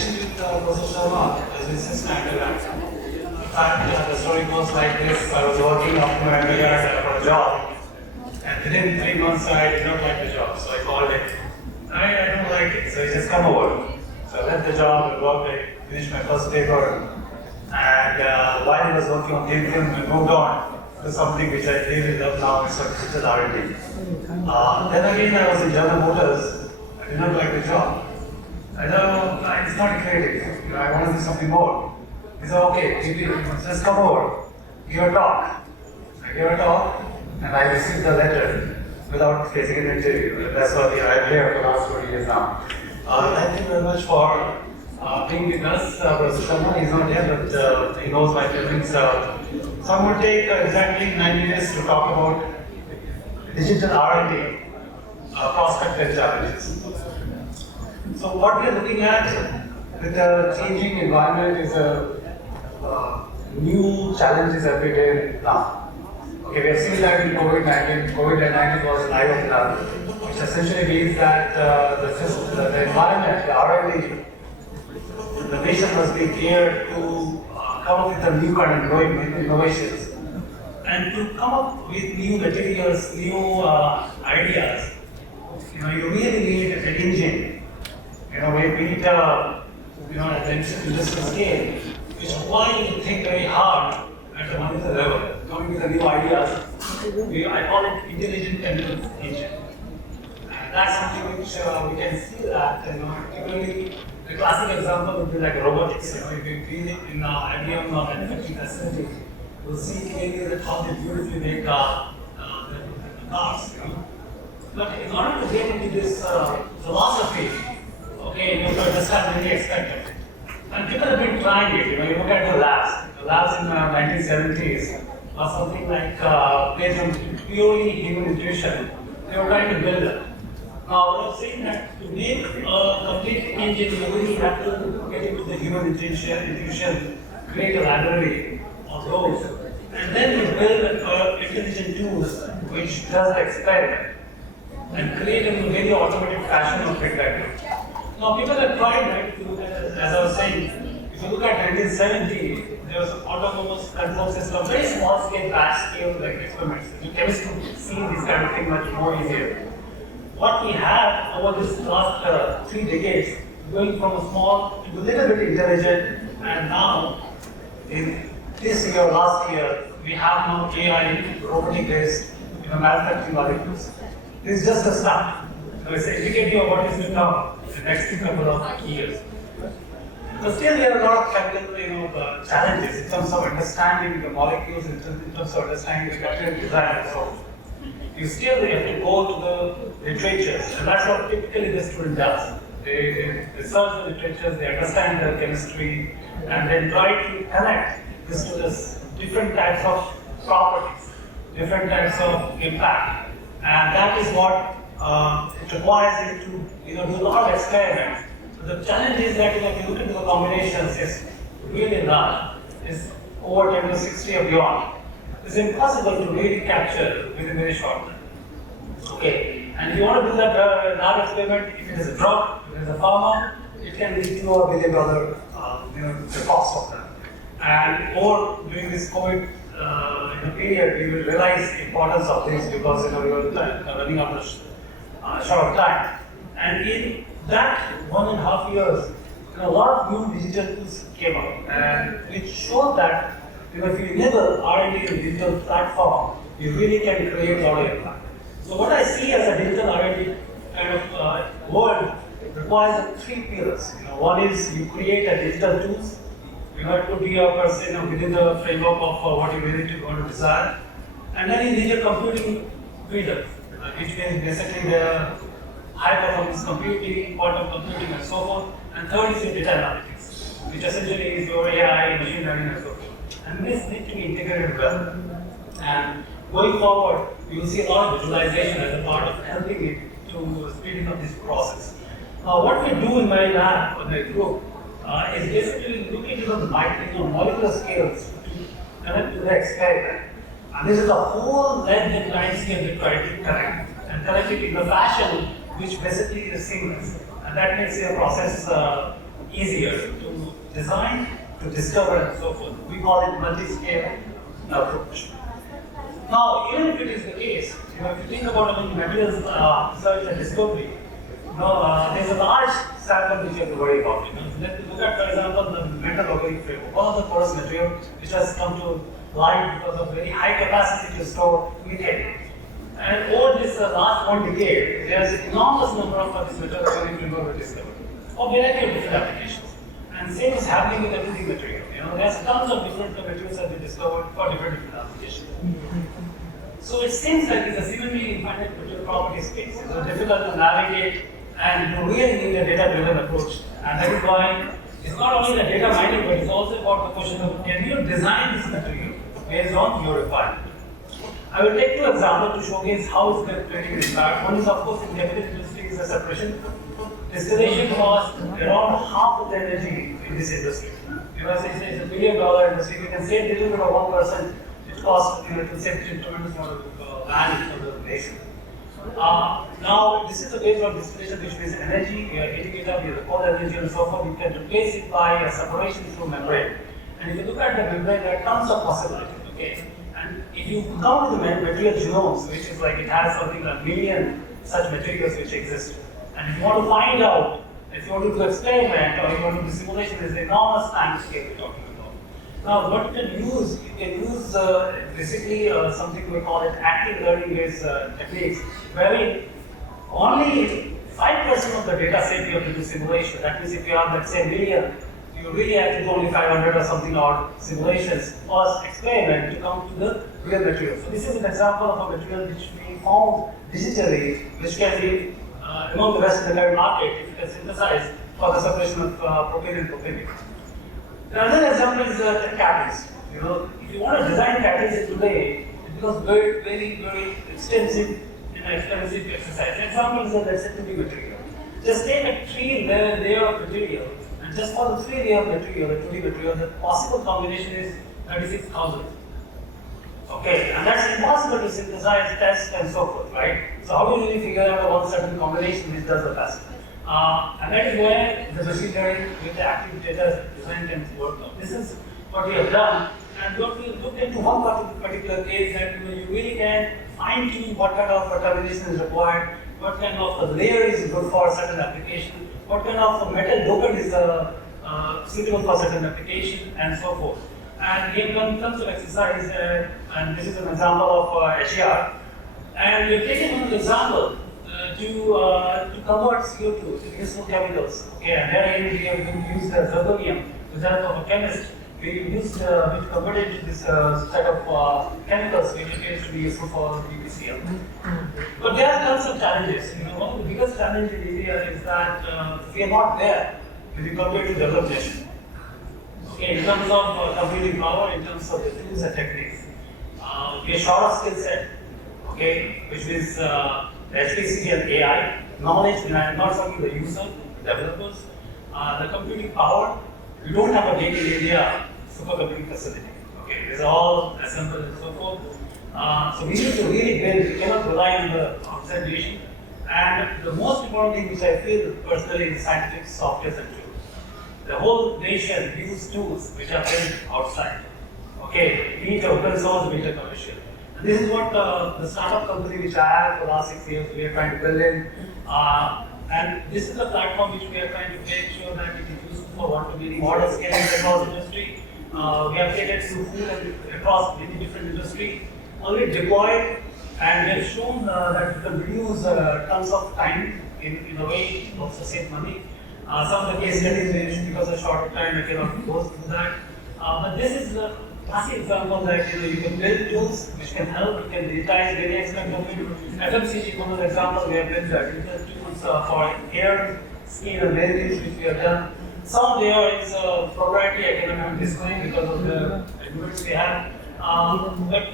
connection with Professor Sharma as an assistant undergrad. In fact, the story goes like this. I was working after my undergrad for a job, and within 3 months I did not like the job, so I called him. I don't like it, so he just come over. So I left the job, I worked, I finished my first paper, and while I was working on game film, I moved on to something which I really love now, it's like digital R&D. Then again, I was in General Motors. I did not like the job. I know it's not creative. I want to do something more. He said, okay, just come over, give a talk. I gave a talk, and I received the letter without facing an interview. That's why I'm here for the last 20 years now. Thank you very much for being with us. Professor Sharma is not here, but he knows my feelings. So I'm going to take exactly 9 minutes to talk about digital R&D, prospects and challenges. So what we are looking at with the changing environment is new challenges every day now. Okay, we have seen that in COVID-19. COVID-19 was an eye-opener, which essentially means that the environment, the R&D, the nation must be geared to come up with a new kind of growing innovations and to come up with new materials, new ideas. You really need an engine. We need at the industrial scale, which requires you to think very hard at the molecular level, coming with the new ideas. I call it intelligent engine. And that's something which we can see that, particularly the classic example would be like robotics. If you feel it in IBM manufacturing facility, you'll see clearly that how they beautifully make the cars. But in order to get into this philosophy, you have to understand really expected. And people have been trying it. You look at the labs. The labs in the 1970s was something like based on purely human intuition. They were trying to build it. Now, what I'm saying that to make a complete engine, you really have to get into the human intuition, create a library of those, and then you build intelligent tools which does the experiment and create in a very automated fashion of feedback. Now, people have tried, right? As I was saying, if you look at 1970, there was an autonomous control system, very small scale, batch scale like experiments. You can see this kind of thing much more easier. What we have over this last 3 decades, going from a small to a little bit intelligent, and now in this year, last year, we have now AI, robotic-based manufacturing molecules. This is just a start. So it's indicative of what is to come in the next couple of years. But still, there are a lot of technical challenges in terms of understanding the molecules, in terms of understanding the material design and so on. You still have to go to the literatures, and that's what typically the student does. They research the literatures, they understand the chemistry, and then try to connect this to this different types of properties, different types of impact, and that is what it requires you to do a lot of experiments. So the challenge is that if you look into the combinations, it's really large. It's over 10 to 60 or beyond. It's impossible to really capture within very short time. Okay, and if you want to do that large experiment, if it is a drug, if it is a pharma, it can lead to $1 billion, the cost of that. And or during this COVID period, you will realize the importance of things because you are running out of short time. And in that 1.5 years, a lot of new digital tools came up, and which showed that if you enable R&D in digital platform, you really can create a lot of impact. So what I see as a digital R&D kind of world requires 3 pillars. One is you create a digital tools. It could be a person within the framework of what you really want to desire. And then you need a computing freedom, which means basically the high performance computing, quantum computing, and so forth. And third is your data analytics, which essentially is your AI, machine learning, and so forth. And this needs to be integrated well. And going forward, you will see a lot of visualization as a part of helping it to speeding up this process. What we do in my lab, in my group, is basically looking into the molecular scales to connect to the experiment. And this is the whole length and time scale we try to connect and connect it in a fashion which basically is seamless. And that makes your process easier to design, to discover, and so forth. We call it multi-scale approach. Now, even if it is the case, if you think about materials research and discovery, there's a large sample which you have to worry about. Let's look at, for example, the metal organic framework, one of the porous material which has come to light because of very high capacity to store methane. And over this last 1 decade, there's an enormous number of this metal organic framework were discovered for variety of different applications. And same is happening with everything material. There's tons of different materials that have been discovered for different applications. So it seems like it's a seemingly infinite material property space. It's difficult to navigate, and you really need a data-driven approach. And that is why it's not only the data mining, but it's also about the question of can you design this material based on your requirement. I will take 2 examples to showcase how it's creating impact. One is, of course, in the chemical industry is a separation. Distillation costs around half of the energy in this industry. It's a $1 billion industry. We can save a little bit of 1%. It costs, to save a tremendous amount of land for the nation. Now, this is the base of distillation, which means energy. We are heating it up, we have the cold energy and so forth. You can replace it by a separation through membrane. And if you look at the membrane, there are tons of possibilities. Okay? And if you come to the material genomes, which is like it has something like 1 million such materials which exist. And if you want to find out, if you want to do experiment or you want to do simulation, there is enormous time scale we're talking about. Now, what you can use basically something we call it active learning based techniques, wherein only 5% of the data set you have to do simulation. That means if you have, let's say, 1 million, you really have to do only 500 or something odd simulations or experiment to come to the real material. So this is an example of a material which we found digitally, which can be among the rest of the current market if you can synthesize for the separation of propane and propane. Another example is the catalyst. If you want to design catalyst today, it becomes very, very, very extensive and expensive exercise. An example is the secondary material. Just take a 3-layer of material, and just for the 3-layer material, the 2D material, the possible combination is 36,000. Okay, and that's impossible to synthesize, test, and so forth, right? So how do you really figure out one certain combination which does the best? And that is where the machine learning with the active data design can work out. This is what we have done, and what we looked into one particular case that you really can fine-tune what kind of combination is required, what kind of layer is good for a certain application, what kind of metal dopant is suitable for certain application, and so forth. And in terms of exercise, and this is an example of HER, and we've taken one example to convert CO2 to useful chemicals. Okay, and there we have used zirconium with the help of a chemist. We converted it to this set of chemicals which appears to be useful for PPCl. But there are tons of challenges. One of the biggest challenges in India is that we are not there when we compare to developed nations. Okay, in terms of computing power, in terms of the tools and techniques, we are short of skill set. Okay, which is HPC and AI knowledge. Not only the user, the developers, the computing power. We don't have a big in India supercomputing facility. Okay, these are all assembled and so forth. So we need to really build. We cannot rely on the outside nation. And the most important thing which I feel personally is scientific software and tools. The whole nation uses tools which are built outside. Okay, be it open source, be it commercial. And this is what the startup company which I have for the last 6 years we are trying to build in. And this is the platform which we are trying to make sure that it is useful for one-to-many model scaling across industry. We have created through food and across many different industry. Already deployed, and we have shown that we can reduce tons of time in a way, also save money. Some of the case studies, because of short time, I cannot go through that. But this is a classic example that you can build tools which can help. You can digitize very aspect of it. FMCG, one of the examples we have built digital tools for hair, skin, and various which we have done. Some there is proprietary. I cannot disclose because of the agreements we have. But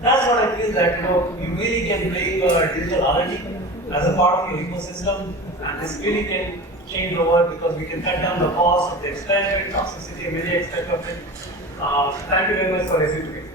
that's what I feel that you really can bring digital R&D as a part of your ecosystem, and this really can change the world because we can cut down the cost of the experiment, toxicity, many aspects of it. Thank you very much for listening to me.